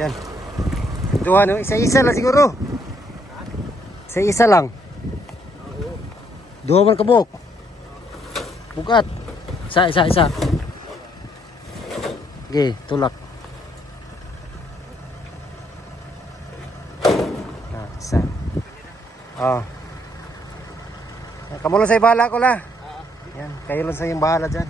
Yan. Duha no, isa-isa lang siguro. Isa-isa lang. Duha man kabuk. Bukat. Isa. Okay, tulak. Nah, isa. Kamu lang sa bahala ko la. Yan, kayo lang sa yung bahala dyan.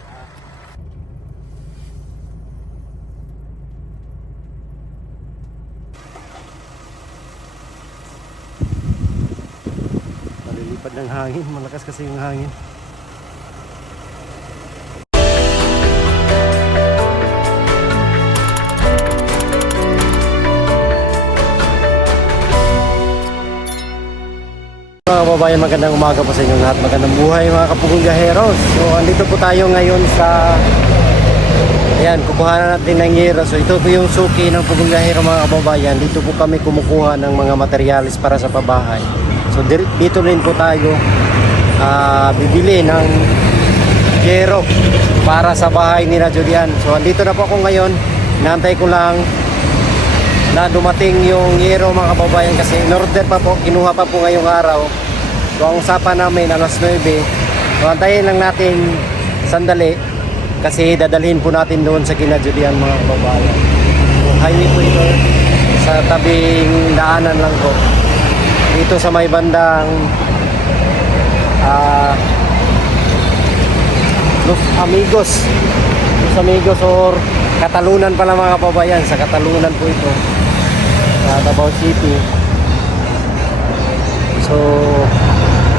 Malilipad ng hangin, malakas kasi yung hangin. Mga kababayan, magandang umaga po sa inyo lahat. Magandang buhay mga kapugong gaheros. So andito po tayo ngayon sa kukuha na natin ng yero. So ito po yung suki ng pugong gahero mga kababayan. Dito po kami kumukuha ng mga materialis para sa pabahay. So dito rin po tayo bibili ng yero para sa bahay ni Julian. So andito na po ako ngayon. Inaantay ko lang na dumating yung yero mga kababayan kasi in-order pa po, kinuha pa po ngayong araw. So ang usapan namin alas 9. So antayin lang natin sandali kasi dadalhin po natin doon sa kina Julian mga kababayan. So highway po ito, sa tabing daanan lang po. Dito sa may bandang Los Amigos or Katalunan pala mga kababayan. Sa Katalunan po ito, sa Davao City. So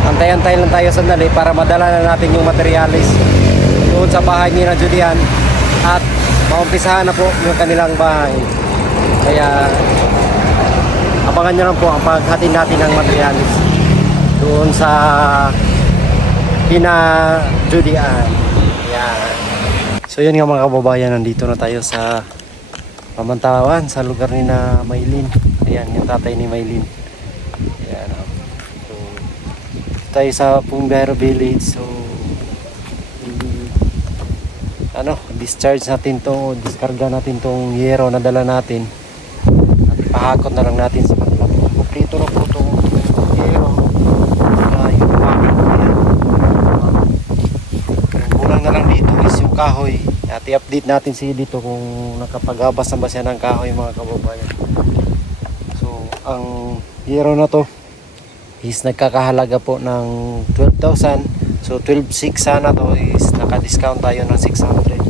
antay-antay lang tayo sandali para madala na natin yung materialis doon sa bahay ni Julian at maumpisahan na po yung kanilang bahay. Kaya abangan nyo lang po ang paghatid natin ng materialis doon sa kina Julian. Ayan. So yun nga mga kababayan, nandito na tayo sa Pamantawan, sa lugar ni na Maylin. Ayan, yung tatay ni Maylin. Ayan. So, tayo sa Punggaro Village. So, discharge natin to, diskarga natin tong yero na dala natin. At ipahakot na lang natin sa kanila. Kumplito na po itong yero. Yung pangit. Kulang na lang dito is yung kahoy. At i-update natin siya dito kung nakapaghabas na ba siya ng kahoy mga kababayan. So ang yero na to is nagkakahalaga po ng 12,000. So 12,600 sana to is naka-discount tayo ng 600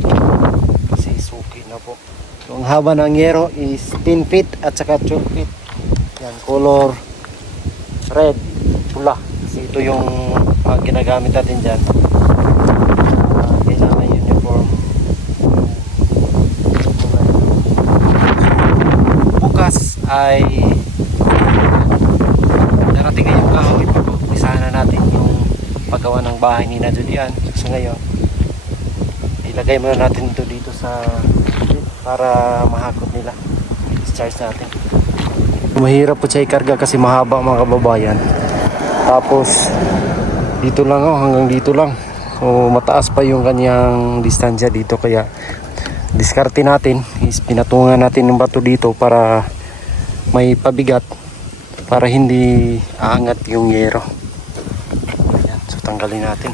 kasi suki na po. So ang haba ng yero is 10 feet at saka 12 feet. Yan, color red, pula. Kasi ito yung ginagamit natin dyan. Kailangan uniform. Bukas ay darating ngayong kahoy. Pag-upisahan na natin yung paggawa ng bahay ni Julian. So ngayon ilagay muna natin ito dito sa para mahakot nila. Discharge natin. Mahirap po siya ikarga kasi mahaba mga kababayan. Tapos dito lang hanggang dito lang. So mataas pa yung kanyang distansya dito, kaya diskarte natin is pinatungan natin ng bato dito para may pabigat para hindi aangat yung yero. Ayan, so tanggalin natin.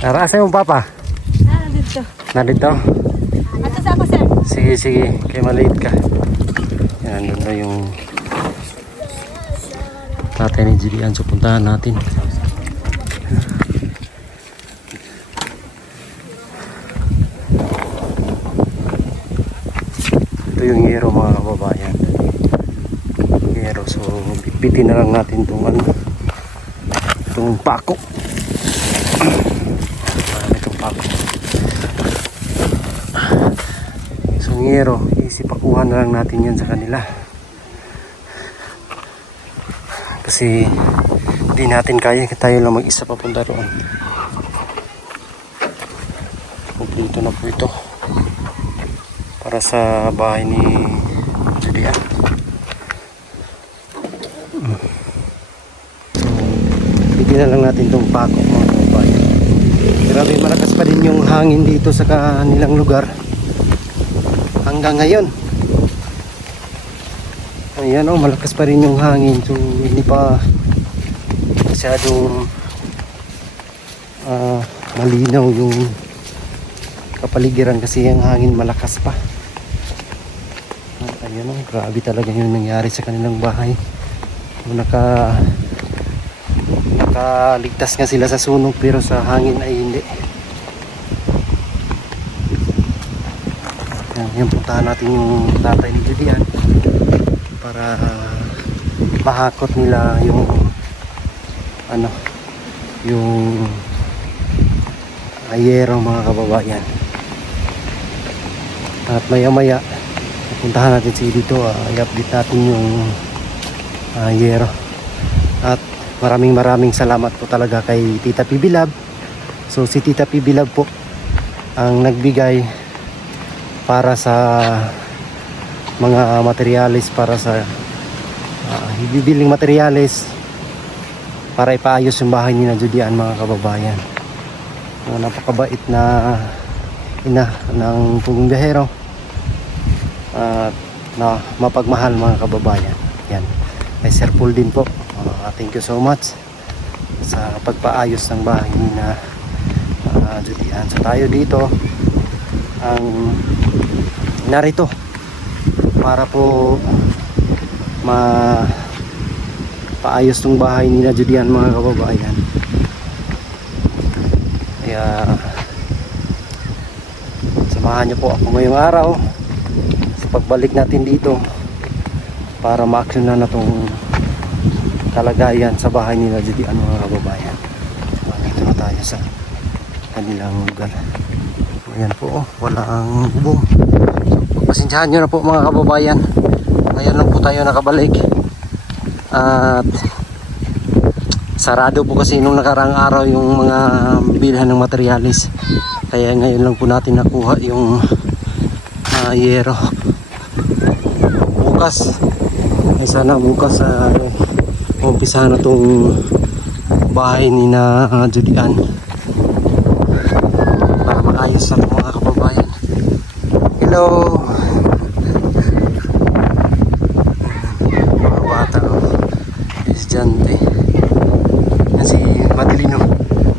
Narasa yung papa? Dito. Nandito? Ato sa ako, sir. Sige, sige. Kaya maliit ka. Yan, doon na yung tatay ni Julian. So, puntahan natin. Ito yung hero mga kababayan. Hero. So, bitbitin na lang natin itong ano. Itong pako. Itong pako. So, hero. Isipakuhan na lang natin yan sa kanila. Kasi hindi natin kaya, tayo lang mag-isa papunta roon. Kompleto na po ito para sa bahay ni Julian. So, bigyan na lang natin itong pako mga kababayan. Grabe, malakas pa din yung hangin dito sa kanilang lugar hanggang ngayon. Ayan o, malakas pa rin yung hangin. So hindi pa masyadong malinaw yung kapaligiran kasi yung hangin malakas pa. At ayan o, grabe talaga yung nangyari sa kanilang bahay. Nakaligtas nga sila sa sunog pero sa hangin ay hindi. Yan, puntahan natin yung tatay ni Julian para mahakot nila yung ano, yung ayero mga kababayan. At maya maya puntahan natin si dito, i-update natin yung ayero. At maraming salamat po talaga kay Tita Pibilab. So si Tita Pibilab po ang nagbigay para sa mga materyales, para sa ibibiling materyales para ipaayos yung bahay ni na Julian mga kababayan. Napakabait na ina ng pugong biyahero at na mapagmahal mga kababayan. Yan, kay Sir Paul din po, thank you so much sa pagpaayos ng bahay ni na Julian. So tayo dito ang narito para po paayos ng bahay nila Julian mga kababayan. Kaya samahan niyo po ako ngayong araw sa pagbalik natin dito para ma-action na itong kalagayan sa bahay nila Julian mga kababayan. So, dito na tayo sa kanilang lugar. Ayan po, walang bubong. Pasensyahan nyo na po mga kababayan, ngayon lang po tayo nakabalik at sarado po kasi nung nakaraang araw yung mga bilhan ng materyales, kaya ngayon lang po natin nakuha yung yero. Bukas ay sana bukas umpisahan na itong bahay ni na Julian para maayos na mga kababayan. Hello. Estudyante. Yan si Madeline.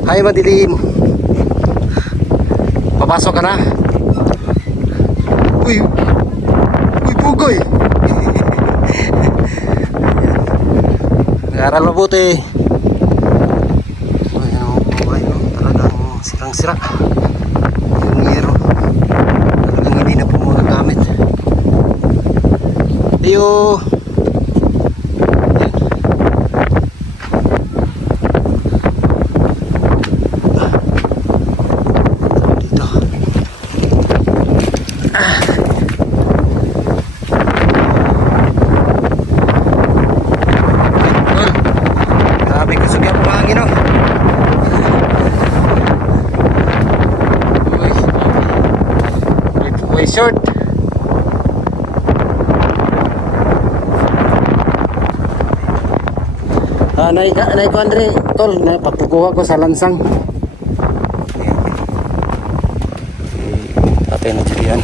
Hi Madeline. Papasok ka na? Uy. Uy pugoy. Nag-aaral mabuti. Ayan o, buhay o. Talagang sirang-sira. Yung hero. Talagang hindi na po magagamit. Ayo. Short. Naik ko Andre, tol, pagkukuha ko sa lansang. Tatay na Julian.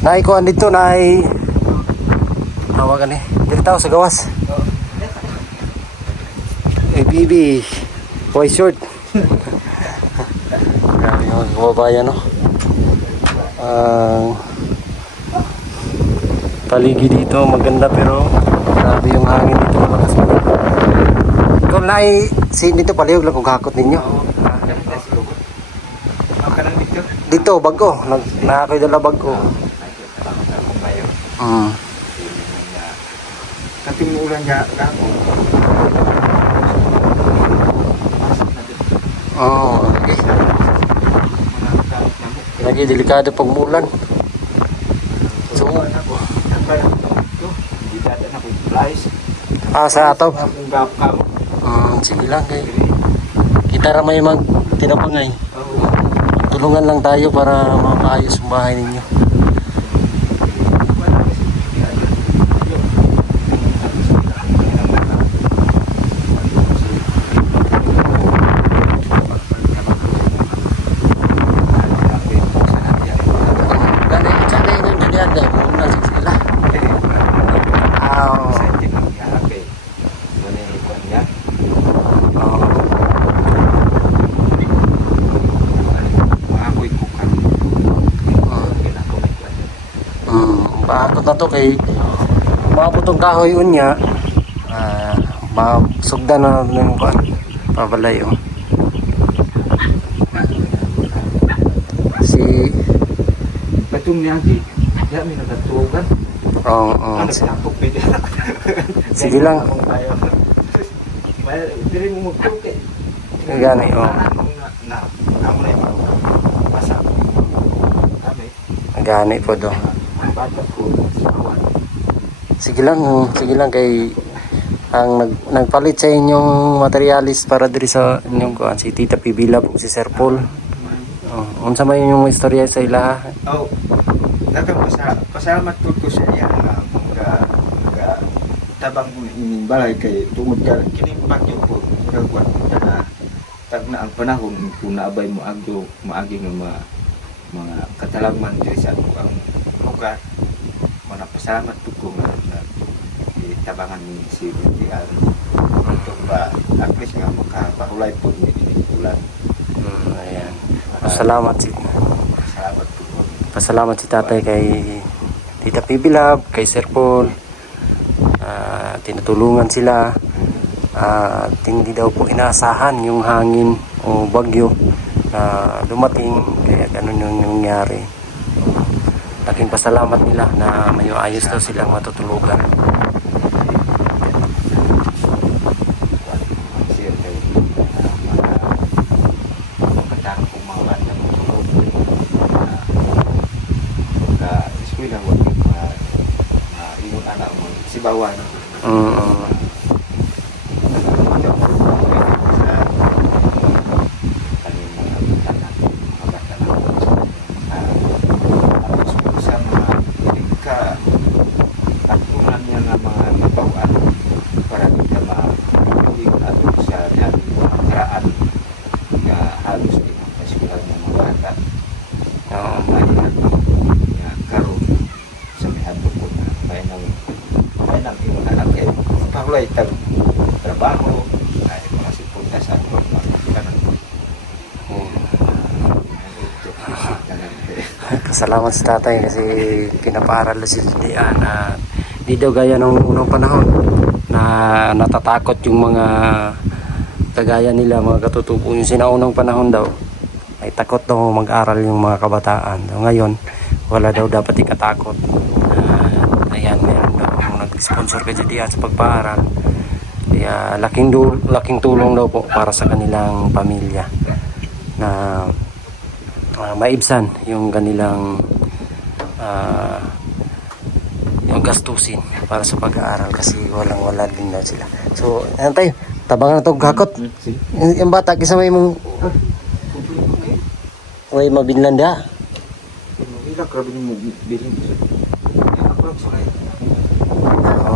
Naik ko andito, naik Tawagan eh. Dito tao sa gawas. ABB. White short. Grabe yung kababayan, no? Paligid dito maganda pero grabe yung hangin dito malakas. Ikaw na ay dito palihog lang kung hakot ninyo. Dito bago, nakakoy dala bago. Kating ulan niya ako. Oh, okay. Lagi delikado pag umulan. So, sa ato. Sige lang kay. Kita ra may mag tinapangay. Tulungan lang tayo para mapaayos ang bahay ninyo. Paakot na to kay mabutong kahoy unya masugdan na ng pabalay si Batong niya di may nagatugan. Sige lang Diri mo magtuke. gani gani po do. Sige lang kay ang nagpalit sa inyong materialis para diri sa inyong kuan si Tita Pibila ug si Sir Paul. Unsa may inyong istorya sa ila? Pasalamat po ko sa iya mga tabang ining balay kay tungod ka kining bagyo po gagwan na tag na ang panahon kung naabay mo agdo maagi nga mga katalagman diri sa ang lugar. Pasalamat po ko nga tabangan ni si BTR untuk at least nga makapahulay po ni ulan. Ayan. Pasalamat po. Pasalamat si tatay kay Tita Pibilab, kay Sir Paul. Tinutulungan sila. Hindi daw po inaasahan yung hangin o bagyo na dumating kaya ganun yung nangyari. Laking pasalamat nila na may ayos daw silang matutulugan. Si Bawan. Pahulay tag trabaho ay mga sipunta sa kanan. Salamat sa tatay kasi pinapaaral na si Dian na di daw gaya nung unang panahon na natatakot yung mga kagaya nila, mga katutubo yung sinaunang panahon daw ay takot daw mag-aral yung mga kabataan. Ngayon wala daw dapat ikatakot. Ayan, meron daw nag-sponsor kay Dian sa pagpaaral. Kaya laking tulong daw po para sa kanilang pamilya na maibsan yung kanilang yung gastusin para sa pag-aaral kasi wala din daw sila. So, ayan tayo, tabangan na ito gakot. Yung bata, kisa may mong may mabinlan da. Ilang grabe mo bilhin.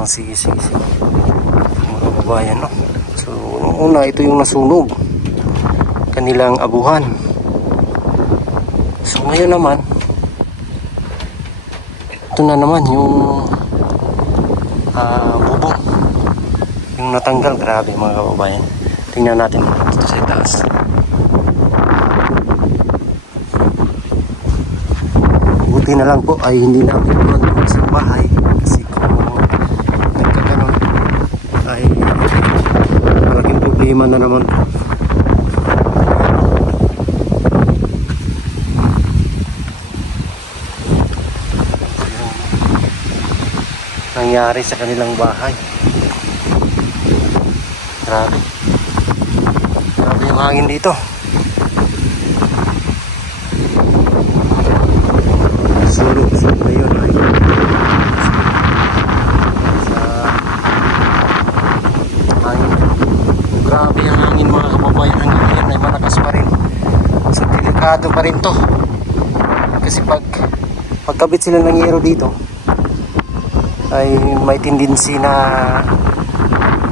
Sige. Mga kababayan, no? So, una, ito yung nasunog. Kanilang abuhan. So, ngayon naman, ito na naman yung bubong. Yung natanggal, grabe mga kababayan. Tingnan natin dito sa taas. Buti na lang po ay hindi na apektuhan doon sa bahay. Kasi kung nagkaganon ay malaking problema na naman po. Nangyari sa kanilang bahay. Grabe. Grabe yung hangin dito. Sulok na yun ay sa hangin. Grabe ang hangin mga kababayan. Hangin yan ay malakas pa rin. So delikado pa rin to. Kasi pagkabit sila ng yero dito ay may tendency na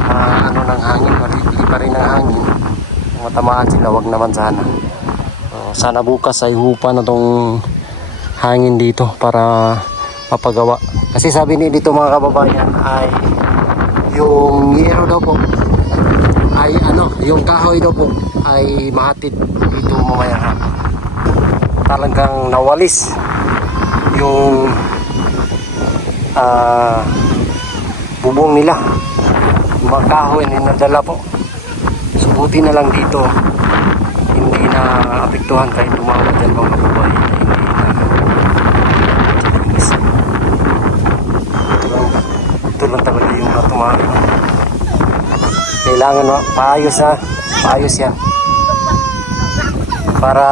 ano ng hangin, malili pa rin ang hangin. Matamaan sila, wag naman sana. Sana bukas ay hupa na tong hangin dito para mapagawa. Kasi sabi ni dito mga kababayan ay yung yero daw po ay yung kahoy daw po ay mahatid dito mamayang hapon. Talagang nawalis yung bubong nila, mga kahoy na nadala po. So buti na lang dito hindi na apektuhan kahit tumawag dyan mga kababayan na hindi na ito lang talaga yung natumaan. Kailangan paayos yan para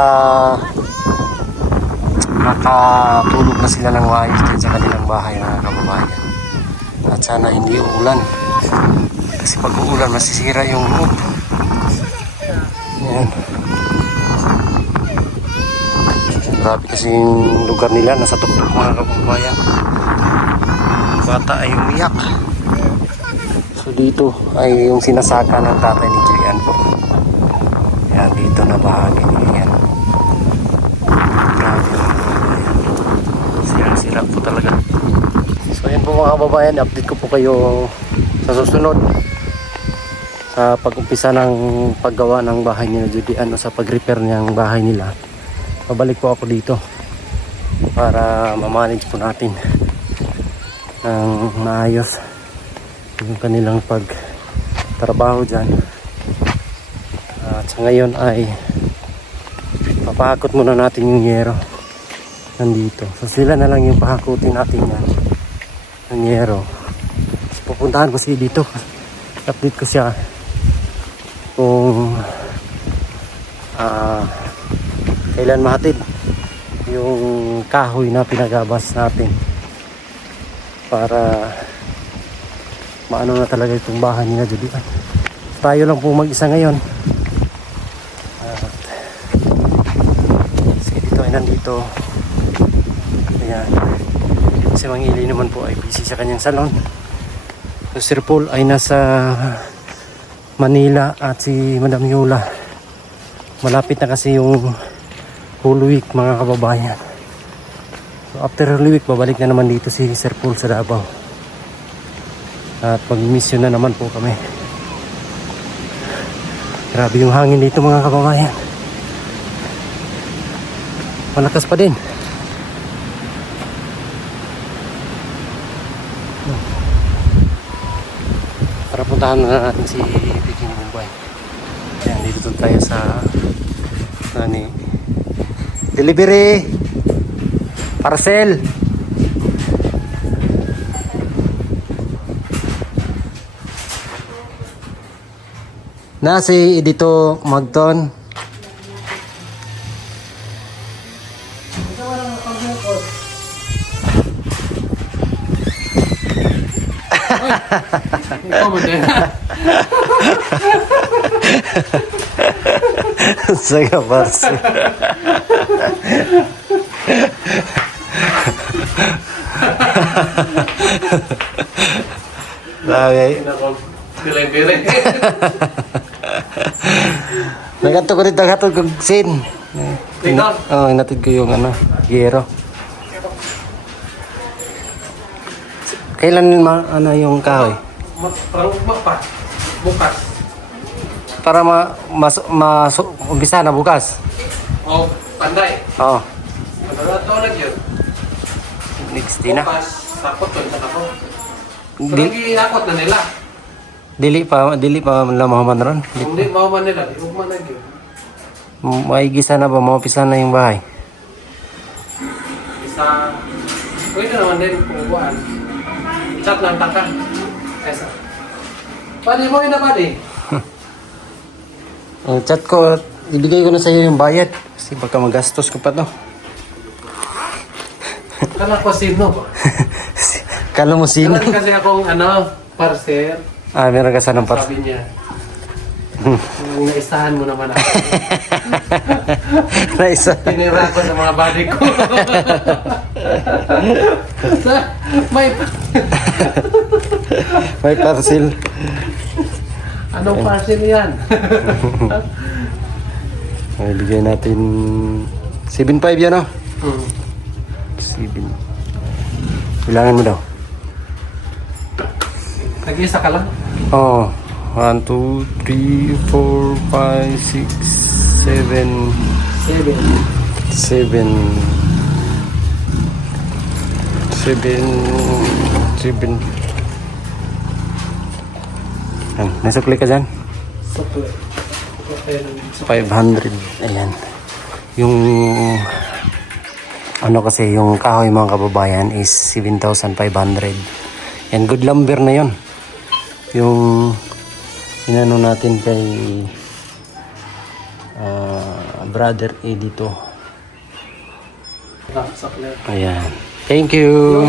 makatulog na sila ng maayos din sa kanilang bahay mga kababayan. At sana hindi uulan kasi pag uulan masisira yung roof. Yan. Grabe kasi yung lugar nila, nasa tuktok mga kababayan. Bata ay umiyak. So dito ay yung sinasaka ng tatay ni Julian po. Yan, dito na bahagi niya yan. Grabe mga kababayan. Sira-sira po talaga. So yan po mga kababayan, update ko po kayo sa susunod sa pag-umpisa ng paggawa ng bahay nila Julian o sa pag-repair niyang bahay nila. Pabalik po ako dito para ma-manage po natin ng maayos yung kanilang pagtrabaho dyan. At sa ngayon ay papahakot muna natin yung yero nandito. So sila na lang yung pahakutin natin yan ng yero. So pupuntahan ko siya dito, update ko siya kung kailan mahatid yung kahoy na pinagabas natin para maano na talaga itong bahay nila Julian. Tayo lang po mag-isa ngayon. Sige, dito ay nandito. Ayan. Si Mang Ili naman po ay busy sa kanyang salon. So Sir Paul ay nasa Manila at si Madam Yola malapit na kasi yung Holy Week mga kababayan. So after Holy Week babalik na naman dito si Sir Paul sa Davao at mag-mission na naman po kami. Grabe yung hangin dito mga kababayan, malakas pa din. Para puntahan na natin si Vicky ni Mumbai. Ayan, dito tayo sa delivery parcel. Na si Edito Magton. Ikaw mo din. Saga parcel. Lagi. Dilay-dilay. Nagato ko dito hatod kog sin. Tingnan. Oh, inatid ko yung yero. Kailan ano yung kahoy? Parang pa. Bukas. Para umpisa na bukas. O, panday. Oo. Ano lang yun? Next day na. Bukas, sakot yun sa ako. So, Di- nag-iakot na nila. Dili pa lamaman ron. Kung di mauman nila, di ugman na yun. May gisa na ba? Maupisa na yung bahay. Isa, pwede naman din kung buwan. Chat lang taka. Esa. Pwede mo yun na pwede. Ang chat ko, ibigay ko na sa iyo yung bayad. Kasi baka magastos ko pa to. Kala ko sino ba? Kala mo sino? Kala kasi akong parcel. Ah, meron ka sanang par. Sabi niya. Naisahan mo naman ako. Naisa. Tinira ko sa mga body ko. May May parcel. anong parcel yan? Ay, bigay natin 7.5 yan, oh. Hmm. 7. Bilangan mo daw. Nag-isa ka lang? Oh, 1, 2, 3, 4, 5, 6, 7. 7. 7. Nasukli ka dyan? Sukle. Okay lang. 500. Ayan. Yung ano kasi yung kahoy mga kababayan is 7,500. Yan, good lumber na yon. Yung inano natin kay brother Edito. Sukle. Ayan. Thank you.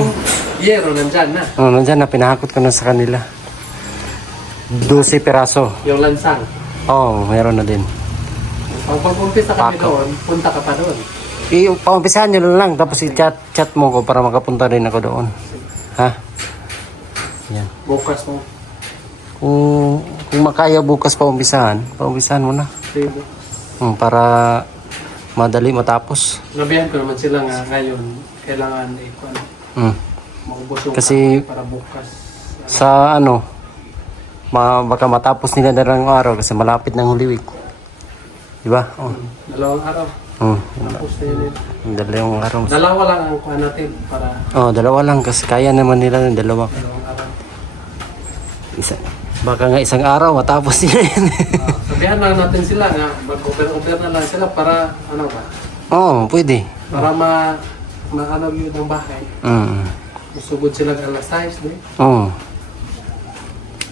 Yero, nandyan na. Oh, nandyan na, pinahakot ko na sa kanila. 12 peraso. Yung lansang. Oh, meron na din. Pag pag-umpisa kami Pako. doon, punta ka pa doon. Paumpisahan nyo lang tapos i-chat mo ko para makapunta rin ako doon. Ha? Yan. Bukas mo. Kung makaya bukas paumpisahan mo na. Sige. Para madali matapos. Nabihan ko naman sila nga ngayon. Kailangan ikuan. Maubos yung Kasi- para bukas. Sa ano, baka matapos nila na ng araw kasi malapit ng Holy Week. Diba? Oh. Dalawang araw. Tapos na yun. Dalawang araw. Dalawa lang ang kuha natin para Oh, dalawa lang kasi kaya naman nila ng dalawa. dalawang araw. Baka nga isang araw matapos nila yun. Sabihan lang natin sila nga, mag-over na lang sila para ano ba? Oo, pwede. Para maano yun ang bahay. Masugod sila ng alas 6, di? Oo.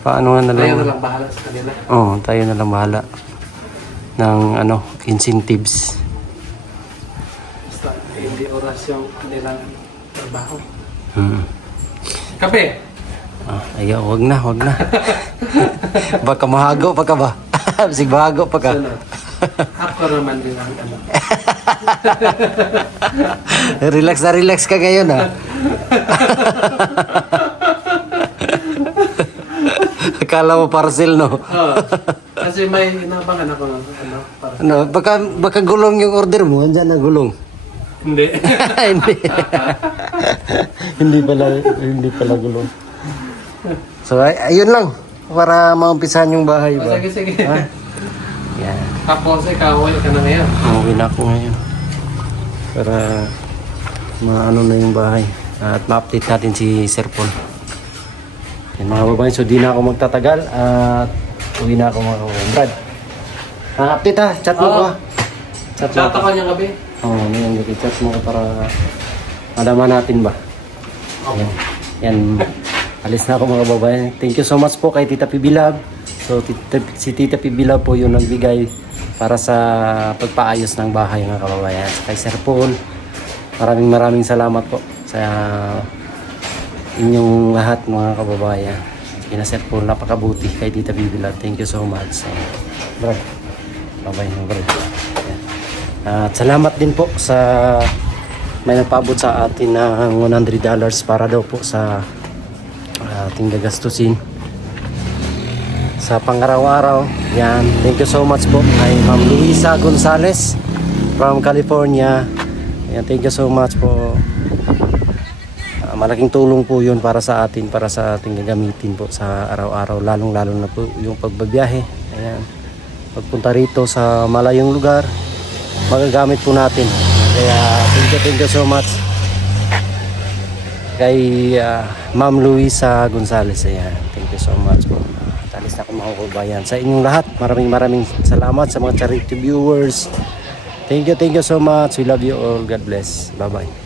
Paano nga na Tayo na lang? lang bahala sa kanila. Oo, tayo na lang bahala ng incentives. Basta hindi oras yung kanilang trabaho. Hmm. Kape! Ayaw, wag na. Baka mahago pa ka ba? Sig mahago pa ka. Sunod. Ako naman din ang ano. Relax ka ngayon, ha? Akala mo parcel, no? Oo. Kasi may inabangan ako ng ano. Para... Ano, baka gulong yung order mo. Andyan na gulong. Hindi. hindi. hindi pala gulong. So, ayun lang. Para maumpisahan yung bahay ba? Sige. Ha? Yan. Tapos ikaw, ka na ngayon. Uuwi na ako ngayon. Para maano na yung bahay. At ma-update natin si Sir Paul. Yan mga babae, so di na ako magtatagal. At uwi na ako mga kababayan. Brad, update ha. Chat mo ko ha. Chat mo Chat ko. ako niyang gabi. Oo, ngayon. Chat mo ko para malaman natin ba. Okay. Yan. Alis na ako mga babae. Thank you so much po kay Tita Pibilab. So si Tita Pibilab po yung nagbigay para sa pagpaayos ng bahay mga kababayan. Kay Sir Paul, maraming salamat po sa inyong lahat mga kababayan. Kina Sir Paul, napakabuti kay Tita Pibilab. Thank you so much. So, brad, bye-bye brad. Yan. At salamat din po sa may nagpaabot sa atin ng $100 para daw po sa ating gagastusin sa pangaraw-araw. Yan. Thank you so much po kay Ma'am Luisa Gonzales from California. Yan. Thank you so much po. malaking tulong po yun para sa atin, para sa ating gagamitin po sa araw-araw, lalong-lalo na po yung pagbabiyahe. Ayan, pagpunta rito sa malayong lugar, magagamit po natin. Kaya thank you so much kay Ma'am Luisa Gonzales. Ayan, thank you so much po. Talis na ako mga kabayan. Sa inyong lahat, maraming salamat sa mga charity viewers. Thank you so much. We love you all. God bless. Bye-bye.